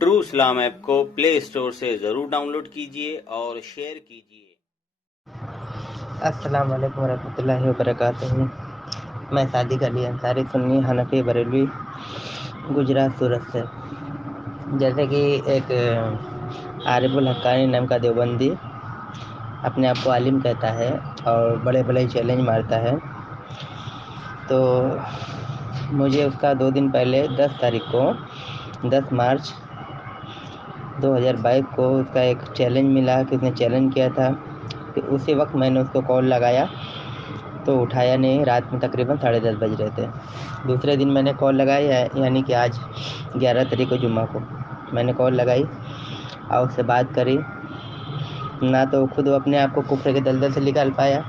True इस्लाम app को play store से ज़रूर डाउनलोड कीजिए और शेयर कीजिए। अस्सलाम वालेकुम रहमतुल्लाहि व बरकातुहू। मैं सादिक अली अंसारी सुन्नी हनफी बरेलवी गुजरात सूरत से। जैसे कि एक आरिफुल हक्कानी नाम का देवबंदी अपने आप को आलिम कहता है और बड़े बड़े चैलेंज मारता है, तो मुझे उसका 2 दिन पहले 10 तारीख को 10 मार्च 2022 को उसका एक चैलेंज मिला कि उसने चैलेंज किया था। फिर उसी वक्त मैंने उसको कॉल लगाया तो उठाया नहीं। रात में तकरीबन 10:30 बज रहे थे। दूसरे दिन मैंने कॉल लगाई, यानी कि आज 11 तारीख को जुम्मा को मैंने कॉल लगाई और उससे बात करी। ना तो खुद वो अपने आप को कुफ्र के दलदल से निकाल पाया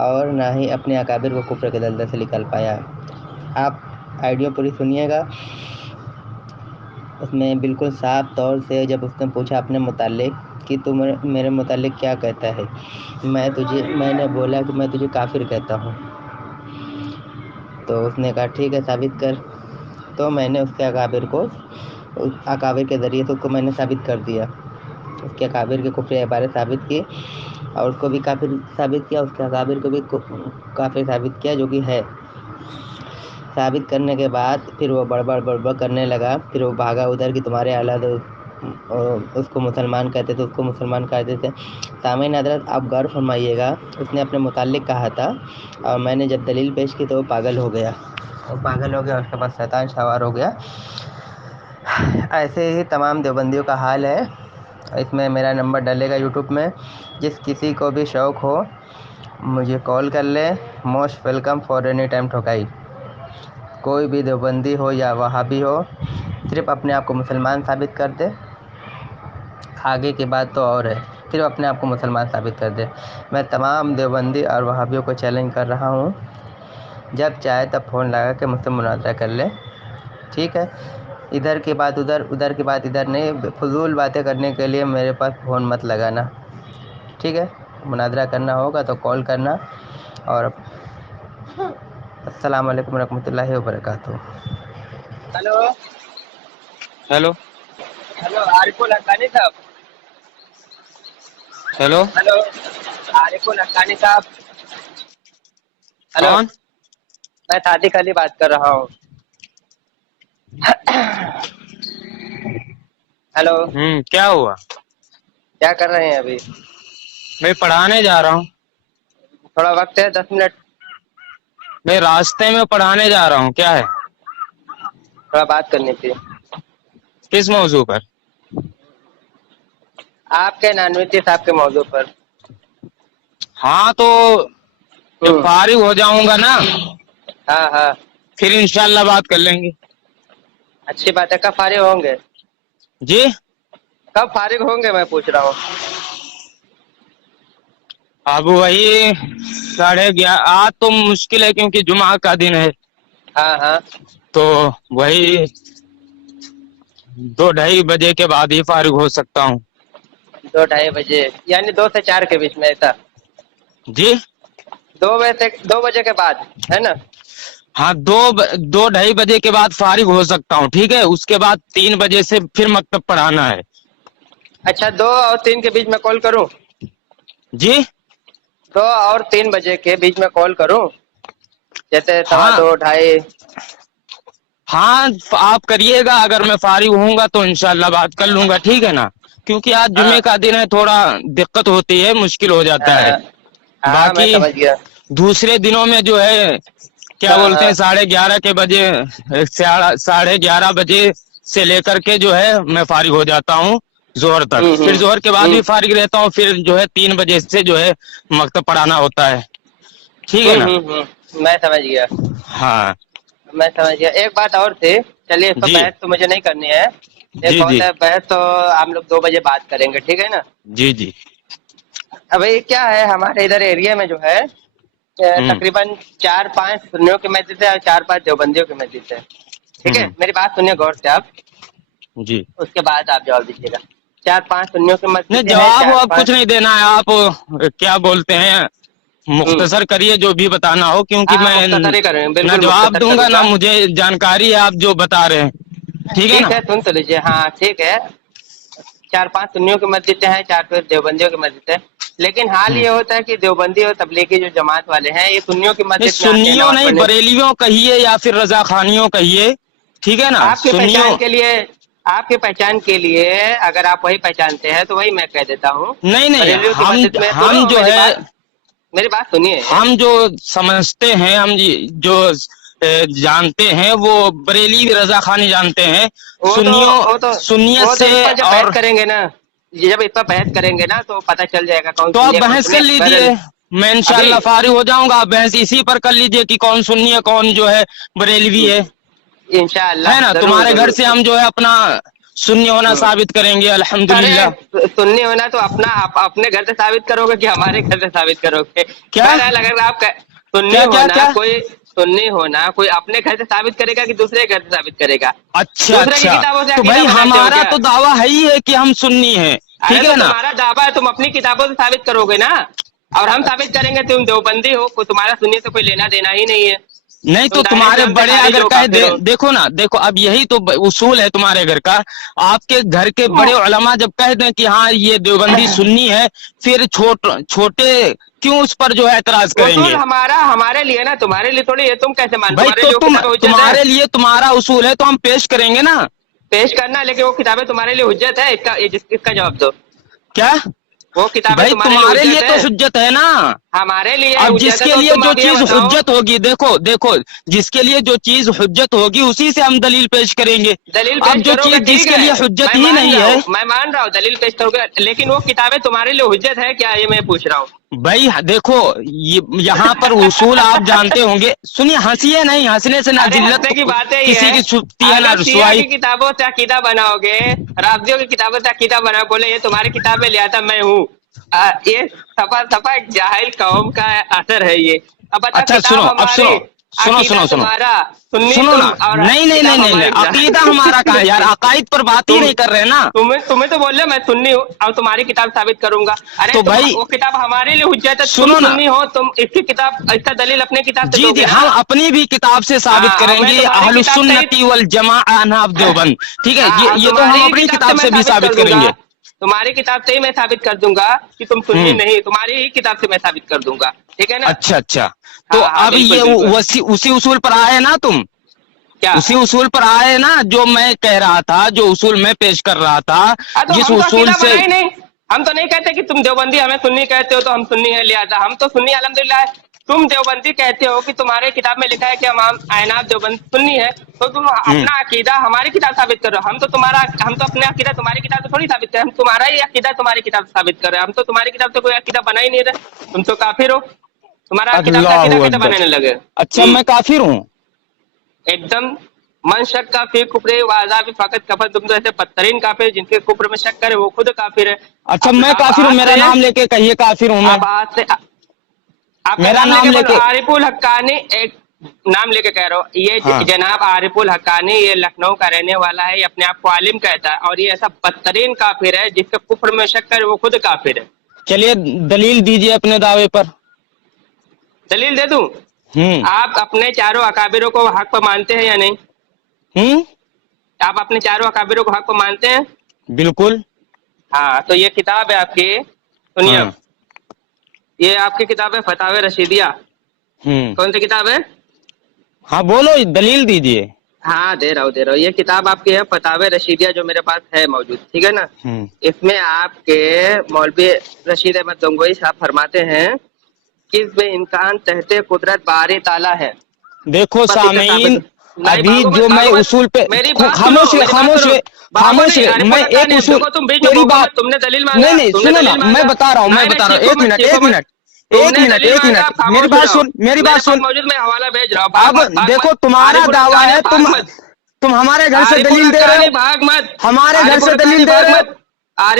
और ना ही अपने अकाबिर को कुफ्र के दलदल से निकाल पाया। आप आइडियो पूरी सुनिएगा। उसमें बिल्कुल साफ तौर से जब उसने पूछा अपने मुतालिक कि तुम मेरे मुतालिक क्या कहता है, मैंने बोला कि मैं तुझे काफिर कहता हूँ। तो उसने कहा ठीक है, साबित कर। तो मैंने उसके अकाबिर के ज़रिए से उसको मैंने साबित कर दिया। उसके अकाबिर के कुफ्र इबारत साबित की और उसको भी काफिर साबित किया, उसके अकाबिर को भी काफिर साबित किया, जो कि है। साबित करने के बाद फिर वो बड़बड़ करने लगा। फिर वो भागा उधर कि तुम्हारे आला उसको मुसलमान कहते थे, उसको मुसलमान कहते थे। सामईन हज़रत, आप गौर फरमाइएगा, उसने अपने मुतालिक कहा था और मैंने जब दलील पेश की तो वो पागल हो गया। उसके बाद शैतान सवार हो गया। ऐसे ही तमाम देवबंदियों का हाल है। इसमें मेरा नंबर डलेगा यूट्यूब में। जिस किसी को भी शौक़ हो मुझे कॉल कर ले। Most welcome for any time ठोकाई। कोई भी देवबंदी हो या वहाबी हो, सिर्फ अपने आप को मुसलमान साबित कर दे। आगे की बात तो और है, सिर्फ अपने आप को मुसलमान साबित कर दे। मैं तमाम देवबंदी और वहाबियों को चैलेंज कर रहा हूँ, जब चाहे तब फ़ोन लगा के मुझसे मुनाज़रा कर ले। ठीक है, इधर की बात उधर, उधर की बात इधर नहीं, फजूल बातें करने के लिए मेरे पास फ़ोन मत लगाना। ठीक है, मुनाज़रा करना होगा तो कॉल करना। और अस्सलाम वालेकुम रहमतुल्लाहि व बरकातुहू। Hello hello hello Ariful Haqqani साहब। हेलो हेलो आरिफुल हक्कानी साहब। हेलो, कौन? मैं सादिक अली बात कर रहा हूँ। हेलो, क्या हुआ? क्या कर रहे हैं अभी? मैं पढ़ाने जा रहा हूँ। थोड़ा वक्त है, 10 मिनट। मैं रास्ते में पढ़ाने जा रहा हूँ। क्या है? थोड़ा बात करनी थी किस मौजू पर? आपके नानवीती साहब के मौजू पर। हाँ, तो जब फारिग हो जाऊंगा ना, हाँ हाँ, फिर इंशाल्लाह बात कर लेंगे। अच्छी बात है। कब फारिग होंगे? जी, कब फारिग होंगे मैं पूछ रहा हूँ। अब वही 11:30। आज तो मुश्किल है क्योंकि जुमा का दिन है, हाँ हाँ, तो वही 2-2:30 बजे के बाद ही फारिग हो सकता हूँ। 2-2:30 बजे, यानी 2 से 4 के बीच में, ऐसा? जी, 2 बजे के बाद, है ना? हाँ, 2-2:30 बजे के बाद फारिग हो सकता हूँ। ठीक है, उसके बाद 3 बजे से फिर मकतब पढ़ाना है। अच्छा, 2 और 3 के बीच में कॉल करूँ? जी, 2 और 3 बजे के बीच में कॉल करूँ, जैसे सवा हाँ 2, 2:30? हाँ, आप करिएगा। अगर मैं फारिग होऊंगा तो इंशाल्लाह बात कर लूंगा। ठीक है ना, क्योंकि आज हाँ जुमे का दिन है, थोड़ा दिक्कत होती है, मुश्किल हो जाता है। हाँ हाँ, मैं बाकी समझ गया। दूसरे दिनों में जो है, क्या हाँ बोलते हाँ हैं, 11:30 के बजे, 11:30 बजे से लेकर के जो है मैं फारिग हो जाता हूँ जोहर तक। फिर जोहर के बाद भी फारिग रहता हूँ। फिर जो है 3 बजे से जो है मकतब पढ़ाना होता है। ठीक है ना? मैं समझ गया। हाँ, मैं समझ गया। एक बात और थी, चलिए, इस पर जी बहस तो मुझे नहीं करनी है। एक जी बहुत जी है बहस, तो हम लोग 2 बजे बात करेंगे, ठीक है ना? जी जी। अभी क्या है, हमारे इधर एरिया में जो है हम्म तकरीबन 4-5 सुन्नियों की मस्जिद है और 4-5 देवबंदियों की मस्जिद है। ठीक है, हम्म मेरी बात सुनिए गौर से आप, जी। उसके बाद आप जवाब दीजिएगा। 4-5 सुन्नियों की नहीं, मस्जिदें हैं, जवाब चार अब कुछ पांच नहीं देना है। आप क्या बोलते हैं, हम्म मुख्तसर करिए जो भी बताना हो, क्योंकि हाँ, मैं मुख्तसर ही करेंगे, ना बिल्कुल जवाब मुख्तसर दूंगा ना करूंगा। मुझे जानकारी है आप जो बता रहे हैं। ठीक है ठीक ना। है, सुन तो लीजिए। हाँ ठीक है, 4-5 सुन्नियों की मस्जिदें हैं, 4 फिर देवबंदियों की मस्जिद है। लेकिन हाल ये होता है कि देवबंदी और तबलीगी जो जमात वाले हैं, ये सुन्नियों की नहीं, मस्जिद में आते हैं सुन्नियों नमाज नहीं, पढ़ने। बरेलियों कहिए या फिर रजा खानियों कहिए, ठीक है ना। आपके सुन्नियों, पहचान के लिए, आपके पहचान के लिए अगर आप वही पहचानते हैं तो वही मैं कह देता हूँ। नहीं नहीं, बरेलियों की मस्जिद में हम सुनो, जो है, मेरी बात सुनिए। हम जो समझते हैं, हम जो जानते हैं वो बरेली रजा खानी जानते हैं। सुन्नियत वो तो से इस पर जब और बहस करेंगे ना, जब इस पर बहस करेंगे ना तो पता चल जाएगा कौन तो आप सुन्नी है, कौन बहस सुन्नी कर है। लीजिए, मैं इंशाल्लाह फारिग हो जाऊंगा। आप बहस इसी पर कर लीजिए कि कौन सुन्नी है कौन जो है बरेलवी है इंशाअल्लाह ना। जरूर तुम्हारे घर जरूर। से हम जो है अपना सुन्नी होना साबित करेंगे अरे अल्हम्दुलिल्लाह। सुन्नी होना तो अपने घर से साबित करोगे कि हमारे घर से साबित करोगे? क्या बहरहाल अगर आप सुन्नी क्या क्या होना क्या कोई सुन्नी होना कोई अपने घर से साबित करेगा कि दूसरे घर से साबित करेगा? अच्छा दूसरे की अच्छा, किताबों से तो अकीदा भाई बनाते हो हमारा क्या? तो दावा है ही है कि हम सुन्नी हैं, अरे ठीक तो है ना। तुम्हारा दावा है, तुम अपनी किताबों से साबित करोगे ना, और हम साबित करेंगे तुम देवबंदी हो, तुम्हारा सुन्नी से कोई लेना देना ही नहीं है। नहीं तो तुम दाहिने तुम्हारे इस्लाम से बड़े खारिज अगर हो, कहे काफिर हो। देखो ना, देखो अब यही तो उसूल है तुम्हारे घर का। आपके घर के बड़े उलमा जब कह दें कि हाँ ये देवबंदी सुन्नी है, फिर छोटे क्यों उस पर जो है एतराज उसूल करेंगे। हमारा हमारे लिए ना, तुम्हारे लिए थोड़ी है। तुम कैसे मान, भाई तुम्हारे तो लिए वो किताबें हुज्जत तुम्हारे है। लिए तुम्हारा उसूल है तो हम पेश करेंगे ना। पेश करना, लेकिन वो किताबें तुम्हारे लिए हुज्जत है, इसका जवाब दो। क्या वो किताबें भाई तुम्हारे लिए तुम्हारे लिए हुज्जत तो है, हुज्जत है ना। हमारे लिए अब हुज्जत है। जिसके तो लिए तुम जो अब ये चीज बताओ। हुज्जत होगी, देखो देखो, जिसके लिए जो चीज हुज्जत होगी उसी से हम दलील पेश करेंगे। दलील अब पेश जो करोगे, चीज ठीक जिसके है, लिए हुज्जत मैं ही मान नहीं रहा है। हूँ, मैं मान रहा हूँ दलील पेश करोगे, लेकिन वो किताबें तुम्हारे लिए हुज्जत है क्या, ये मैं पूछ रहा हूँ। भाई देखो, ये यहाँ पर उसूल आप जानते होंगे। सुनिए, हंसिए नहीं, हंसने से ना अरे जिल्लत हंसने की बात है ये किसी है, की छुपती है ना अगर शिया रुसवाई। की किताबों से अकीदा बनाओगे, राफियों की किताबों से अकीदा बनाओ, बोले ये तुम्हारी किताब में लिया था मैं हूँ, ये सफा सफा एक जाहिल कौम का असर है ये। अब बता, अच्छा सुनो, किताब अब हमारी, सुनो सुनो अकीदा सुनो सुनो तुम्हारा, सुन्नी सुनो तुम, ना। और नहीं नहीं नहीं किताब नहीं नहीं, हमारी। अकीदा हमारा कहाँ है यार, अकाइद पर बात ही नहीं कर रहे ना। तुम्हें तो बोल रहे मैं सुन्नी हूँ और तुम्हारी किताब साबित करूंगा। अरे तो तुम, भाई वो किताब हमारे लिए हुज्जत है, तुम सुनो ना, सुन्नी हो, तुम इसकी किताब, इसका दलील अपने किताब से जी जी, दोगे ना। हम अपनी भी किताब से साबित हाँ, और मैं करेंगे, तुम्हारी किताब से अहलुस्सुन्नती वल जमाअ अनहाफ देवबंद, ठीक है। हाँ, ये तो हम तुम्हारी अपनी किताब किताब मैं से भी साबित कर साबित दूंगा, करेंगे। तुम्हारी किताब से ही मैं साबित कर दूंगा कि तुम सुन्नी हम्म, नहीं, तुम्हारी ही किताब से मैं साबित कर दूंगा, ठीक है ना। अच्छा अच्छा। तो हाँ हाँ, अब बिल्कुल ये बिल्कुल। उसी उसूल पर आए ना तुम, क्या? उसी उसूल पर आए ना जो मैं कह रहा था, जो उसूल मैं पेश कर रहा था, तो जिस हम तो उसूल अकीदा से। बना ही नहीं, हम तो नहीं कहते कि तुम देवबंदी हमें सुन्नी कहते हो तो हम सुन्नी है, लिहाजा हम तो सुन्नी अल्हम्दुलिल्लाह। तुम देवबंदी कहते हो कि तुम्हारे किताब में लिखा है कि हम आयनात देवबंदी सुन्नी है, तो तुम हम्म, अपना अकीदा हमारी किताब साबित कर रहे हो। हम तो अपने अकीदा तुम्हारी किताब से थोड़ी साबित कर रहे, हम तुम्हारा ही अकीदा तुम्हारी किताब से साबित कर रहे हैं। हम तो तुम्हारी किताब से कोई अकीदा बना ही नहीं रहे, तुम तो काफिर हो, तुम्हारा किताब से अकीदा अल्लाहु कैसे अकबर। बनाने लगे। अच्छा मैं काफिर हूँ? एकदम, मन शक का फी कुफरे वाजाबी फकत कफर, तुम तो ऐसे बदतरीन काफिर जिनके कुफर में शक करे वो खुद काफिर है। अच्छा अब मैं काफिर हूँ, आज मेरा से, नाम लेके कहिए काफिर हूँ मैं। अब आज से आपका मेरा नाम लेके लेके। आरिफुल हक्कानी, एक नाम लेके कह रहा हूँ, ये हाँ। जनाब आरिफुल हक्कानी, ये लखनऊ का रहने वाला है, ये अपने आप को आलिम कहता है, और ये ऐसा बदतरीन काफिर है जिसके कुफर में शक करे वो खुद काफिर है। चलिए दलील दीजिए अपने दावे पर। दलील दे दूं? आप अपने चारों अकाबिरों को हक पर मानते हैं या नहीं? आप अपने चारों अकाबिरों को हक पर मानते हैं? बिल्कुल। हाँ, तो ये किताब है आपकी, सुनिए। हाँ। ये आपकी किताब है फतावे रशीदिया। कौन सी किताब है? हाँ बोलो, दलील दीजिए। हाँ दे रहा हूँ। ये किताब आपकी है फतावे रशीदिया, जो मेरे पास है मौजूद, ठीक है ना। इसमें आपके मौलवी रशीद अहमद गंगोई साहब फरमाते हैं कि इसमें इनकान तहते कुदरत बारी ताला है। देखो सामीन, अभी जो मैं उसूल पे खामोश खामोश मैं एक उसूल, तेरी बात तुमने दलील मांगा, नहीं सुनो ना, मैं बता रहा हूँ एक मिनट मेरी बात सुन मौजूद, मैं हवाला भेज रहा हूँ। अब देखो तुम्हारा दावा है, तुम हमारे घर से दलील दे रहे हो, भाग मत, हमारे घर से दलील दे रहे हो,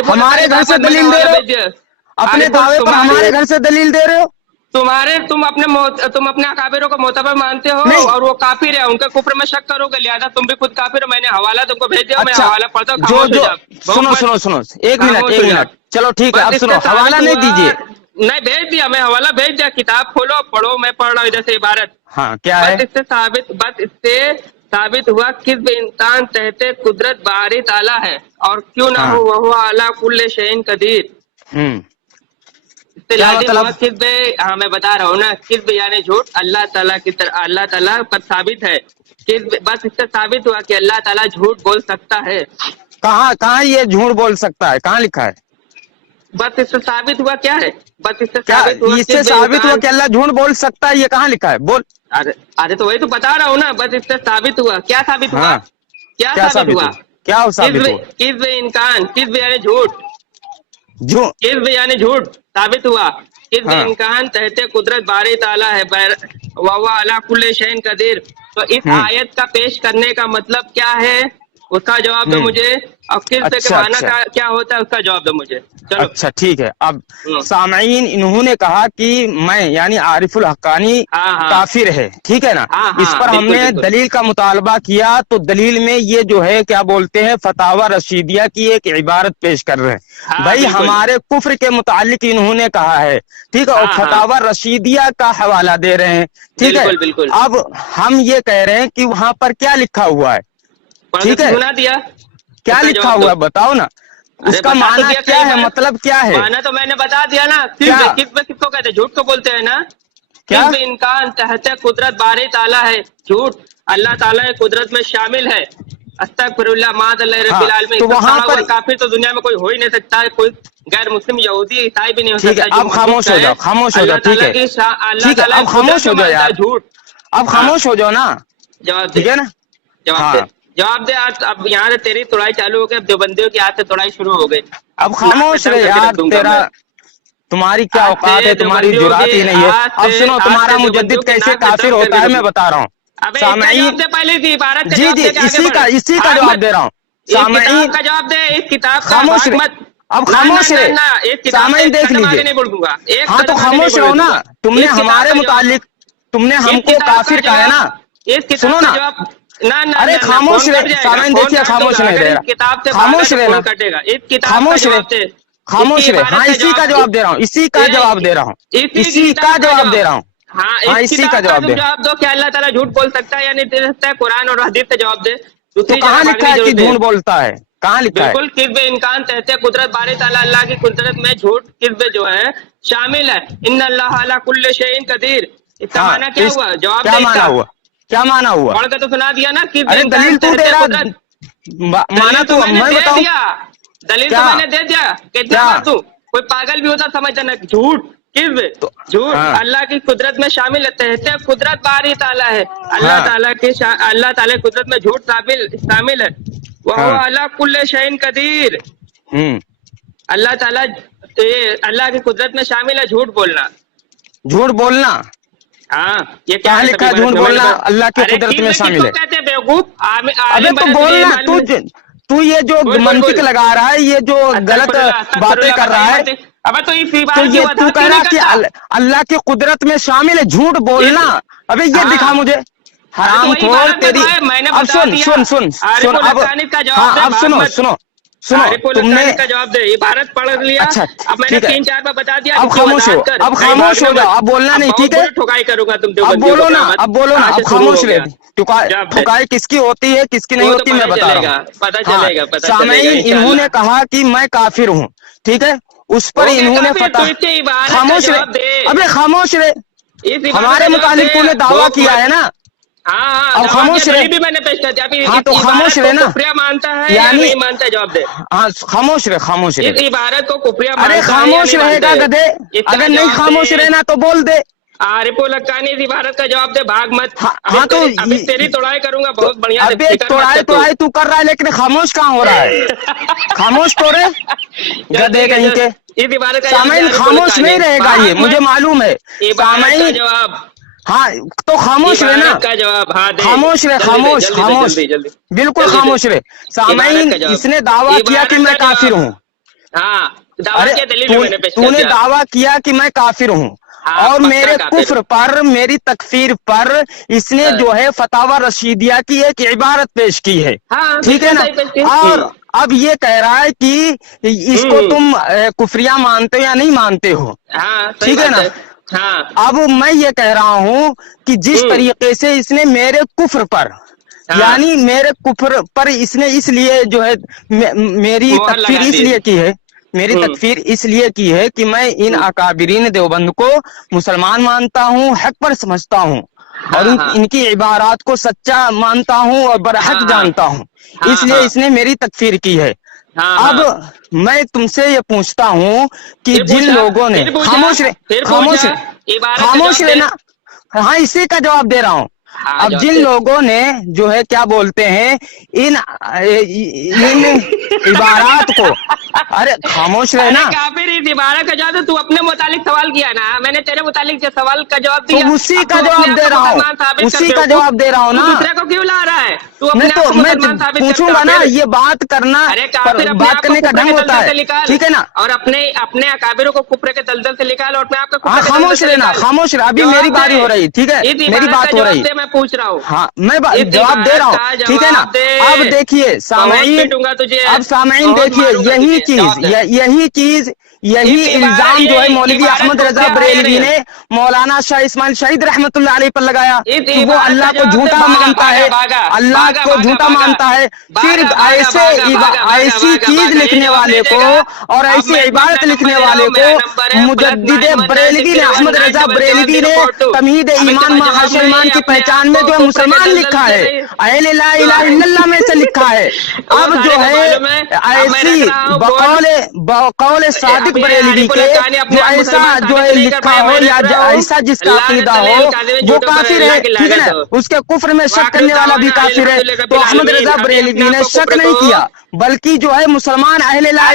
हमारे घर से दलील दे रहे हो, अपने दावे पर हमारे घर से दलील दे रहे हो। तुम अपने अकाबिरों को मोतबर मानते हो और वो काफिर है, उनके कुफ्र में शक करोगे, लिहाजा तुम भी खुद काफिर हो। मैंने हवाला तुमको भेज दिया, मैं हवाला पढ़ता हूँ। सुनो एक मिनट, चलो ठीक है, अब सुनो, हवाला नहीं दीजिए। नहीं भेज दिया, मैं हवाला भेज दिया, किताब खोलो पढ़ो, मैं पढ़ रहा हूँ इधर से इबारत। हाँ क्या है? बस इससे साबित हुआ किस्ब इंसान तहते कुदरत बारी ताला है और क्यों ना हो वह अला कुल्ले शैइन कदीर। क्या मतलब? किस्ब, हाँ मैं बता रहा हूँ ना, किस्ब यानी झूठ अल्लाह ताला की तरह, अल्लाह ताला पर साबित है। किस्ब बस इससे साबित हुआ कि अल्लाह ताला झूठ बोल सकता है। कहाँ ये झूठ बोल सकता है, कहाँ लिखा है? बस इससे साबित हुआ क्या है, बस इससे क्या साबित हुआ, इससे साबित हुआ कि अल्लाह झूठ बोल सकता है, ये कहाँ लिखा है? बोल। अरे तो वही तो बता रहा हूँ ना, बस इससे साबित हुआ। क्या साबित हुआ? हाँ, क्या साबित हुआ? क्या साबित हुआ? किस्ब इनकान, किस्ब यानी झूठ, झूठ, किस्ब यानी झूठ साबित हुआ। किस्ब इनकान तहते कुदरत बारी ताला है वह अला कुल्ले शैइन कदीर। तो इस आयत का पेश करने का मतलब क्या है उसका जवाब दो मुझे, और किस्ब के माना क्या होता है उसका जवाब दो मुझे। चलो अच्छा ठीक है। अब सामईन इन्होंने कहा कि मैं यानी आरिफुल हक्कानी काफिर है, ठीक है ना? इस पर हमने दलील का मुतालबा किया, तो दलील में ये जो है क्या बोलते हैं, फतावा रशीदिया की एक इबारत पेश कर रहे हैं। भाई हमारे कुफ्र के मुतालिक इन्होंने कहा है, ठीक है, और फतावा रशीदिया का हवाला दे रहे हैं, ठीक है। अब हम ये कह रहे हैं कि वहां पर क्या लिखा हुआ है, ठीक है, सुना दिया क्या लिखा हुआ है बताओ ना, उसका माना क्या है, मतलब क्या है? माना तो मैंने बता दिया ना। किस्ब किसको कहते हैं? झूठ को बोलते हैं ना। किस्ब इनकान तहते कुदरत बारी ताला है, झूठ अल्लाह ताला की कुदरत में शामिल है। अस्तगफिरुल्लाह माज़अल्लाह रब्बिल आलमीन। तो वहां पर काफिर तो दुनिया में कोई हो ही नहीं सकता है, कोई गैर मुस्लिम यहूदी ईसाई भी नहीं हो सकता। अब खामोश हो जाओ, खामोश हो जाओ, ठीक है, ठीक है, अब खामोश हो जाओ यार, झूठ, अब खामोश हो जाओ ना, जवाब ठीक है ना? जवाब दे। आज अब यहाँ से तेरी तोड़ाई चालू हो गई, अब देवबंदियों की आज से तोड़ाई शुरू हो गई। अब खामोश रहे यार, तेरा तुम्हारी क्या औकात है, तुम्हारी जुरात ही नहीं है। अब सुनो, तुम्हारा मुजद्दिद कैसे काफिर होता है मैं बता रहा हूँ। सामईन पहले की इबारत जी जी इसी का जवाब दे रहा हूँ। सामईन का जवाब दे, इस किताब का खामोश रहे, अब खामोश रहे, सामईन देख लीजिए। नहीं बोल दूंगा, हाँ तो खामोश रहो ना, तुमने हमारे मुतालिक, तुमने हमको काफिर कहा है ना, सुनो ना, अरे खामोश रहे, सामईन देखिए, खामोश नहीं रह रहा, खामोश रहना, खामोश रहे, खामोश रहे। हाँ इसी का जवाब दे रहा हूँ, इसी का जवाब दे रहा हूँ, इसी का जवाब दे रहा हूँ। हाँ इसी का जवाब दे। जवाब दो कि अल्लाह ताला झूठ बोल सकता है या नहीं दे सकता है, कुरान और हदीस से जवाब दे। तो कहाँ लिखा है कि झूठ बोलता है, कहाँ लिखा है? बिल्कुल, किस्ब इनकान तहते कुदरत बारी ताला, अल्लाह की कुदरत में झूठ किस्ब जो है शामिल है। इन्नल्लाह अला कुल्ले शैइन कदीर, इसका माना क्या हुआ? जवाब क्या माना हुआ, क्या माना हुआ? पढ़ के तो सुना दिया ना। अरे दलील तू दे रहा, माना तो मैं बताऊं? दलील तो मैंने दे दिया, कितना तू कोई पागल भी होता समझता ना। झूठ किस्ब, झूठ अल्लाह की कुदरत में शामिल है, कुदरत बारी ताला है, अल्लाह ताला की कुदरत में झूठ शामिल है। वह अला कुल्ले शैइन कदीर, अल्लाह ताला अल्लाह की कुदरत में शामिल है झूठ बोलना। झूठ बोलना, हाँ ये क्या लिखा है? झूठ बोलना अल्लाह की कुदरत में शामिल है। कहते हैं बेवकूफ। अबे तो बोलना, तू ये जो मंतिक लगा रहा है, ये जो गलत बातें कर रहा है, अबे तो ये तू कह रहा कि अल्लाह की कुदरत में शामिल है झूठ बोलना। अबे ये दिखा मुझे, हराम खोर तेरी। अब सुन सुन सुन सुन, अब सुनो, तुमने का जवाब दे, इबारत पढ़ लिया। अच्छा अब मैंने 3-4 बार बता दिया। अब खामोश हो, अब खामोश हो जाओ, अब बोलना नहीं, ठीक है? ठुकाई करूंगा तुम, अब बोलो ना, अब बोलो ना, अब खामोश रहे। ठुकाई किसकी होती है किसकी नहीं होती मैं बता रहा हूँ, पता चलेगा। सामईन इन्होंने कहा कि मैं काफिर हूँ, ठीक है, उस पर इन्होंने खामोश रहे, अबे खामोश रहे, हमारे मुतालिक तूने दावा किया है ना। हाँ, अब खामोश रहे, भी मैंने पेश कर दिया। हाँ तो खामोश रहे ना, कुफरिया मानता है यानी नहीं मानता, जवाब दे। हाँ खामोश रहे, खामोश रहे। इस इबारत को कुफरिया अरे खामोश रहेगा गधे, अगर नहीं खामोश रहना तो बोल दे। आरिफुल हक्कानी इस इबारत का जवाब दे, भाग मत। हाँ तो अभी तेरी तोड़ाई करूंगा बहुत बढ़िया। अबे तोड़ाई तू कर रहा है, लेकिन खामोश कहाँ हो रहा है? खामोश तो रे गधे कहीं के। इस इबारत का सामईन खामोश नहीं रहेगा, ये मुझे मालूम है। सामईन जवाब, हाँ तो खामोश रहे ना, खामोश रहे, खामोश खामोश, बिल्कुल खामोश रहे। सामईन इसने दावा किया कि मैं काफिर हूँ। अरे तूने दावा किया कि मैं काफिर हूँ, और मेरे कुफ्र पर, मेरी तकफीर पर इसने जो है फतावा रशीदिया की एक इबारत पेश की है, ठीक है ना। और अब ये कह रहा है कि इसको तुम कुफरिया मानते हो या नहीं मानते हो, ठीक है ना। अब मैं ये कह रहा हूँ कि जिस तरीके से इसने मेरे कुफ्र पर, یعنی میرے کفر پر اس نے اس لیے جو ہے میری مہر تکفیر لگا اس دی۔ لیے کی ہے، میری تکفیر اس لیے کی ہے کہ میں ان اکابرین دیوبند کو مسلمان مانتا ہوں، حق پر سمجھتا ہوں، اور ان کی عبارات کو سچا مانتا ہوں اور برحق جانتا ہوں، اس لیے اس نے میری تکفیر کی ہے۔ اب میں تم سے یہ پوچھتا ہوں کہ جن لوگوں نے خاموش رہنا، ہاں اسی کا جواب دے رہا ہوں۔ اب جن لوگوں نے جو ہے کیا بولتے ہیں ان عبارات کو، ارے خاموش رہنا، کافر اس عبارت کا جواب تو اپنے متعلق سوال کیا نا، میں نے تیرے متعلق جو سوال کا جواب دیا، تو اسی کا جواب دے رہا ہوں، اسی کا جواب دے رہا ہوں نا۔ دوسرے کو کیوں لا رہا ہے تو؟ میں تو میں پوچھوں گا نا، یہ بات کرنا، بات کرنے کا ڈھنگ ہوتا ہے، ٹھیک ہے نا؟ اور اپنے اکابروں کو کفر کے دلدل سے نکال اور اپنے آپ کو خاموش رہنا، خاموش رہنا، ابھی میری باری ہو رہی، ٹھیک ہے، میری بات ہو رہی، میں پوچھ رہا ہوں، ہاں میں جواب دے رہا ہوں، ٹھیک ہے نا؟ اب دیکھیے سامعین، اب سامعین دیکھیے، یہی الزام جو ہے مولوی احمد رضا بریلوی نے مولانا شاہ اسماعیل شہید رحمت اللہ علیہ پر لگایا کہ وہ اللہ کو جھوٹا مانتا ہے، اللہ کو جھوٹا مانتا ہے، پھر ایسی چیز لکھنے والے کو اور ایسی عبارت لکھنے والے کو مجدد بریلوی نے، احمد رضا بریلوی نے تمہید ایمان ما حاشا ایمان کی پہچان میں جو ہے مسلمان لکھا ہے، اہل لا الہ الا اللہ میں سے لکھا ہے۔ اب جو ہے ایسی بقول صادق بریلوی کے جو ایسا جو ہے لکھا ہو یا ایسا جس کا عقیدہ ہو وہ کافر ہے، ٹھیک ہے نا؟ اس کے کفر میں شک کرنے والا بھی کافر ہے۔ تو احمد رضا بریلوی نے شک نہیں کیا، بلکہ جو ہے مسلمان اہل لا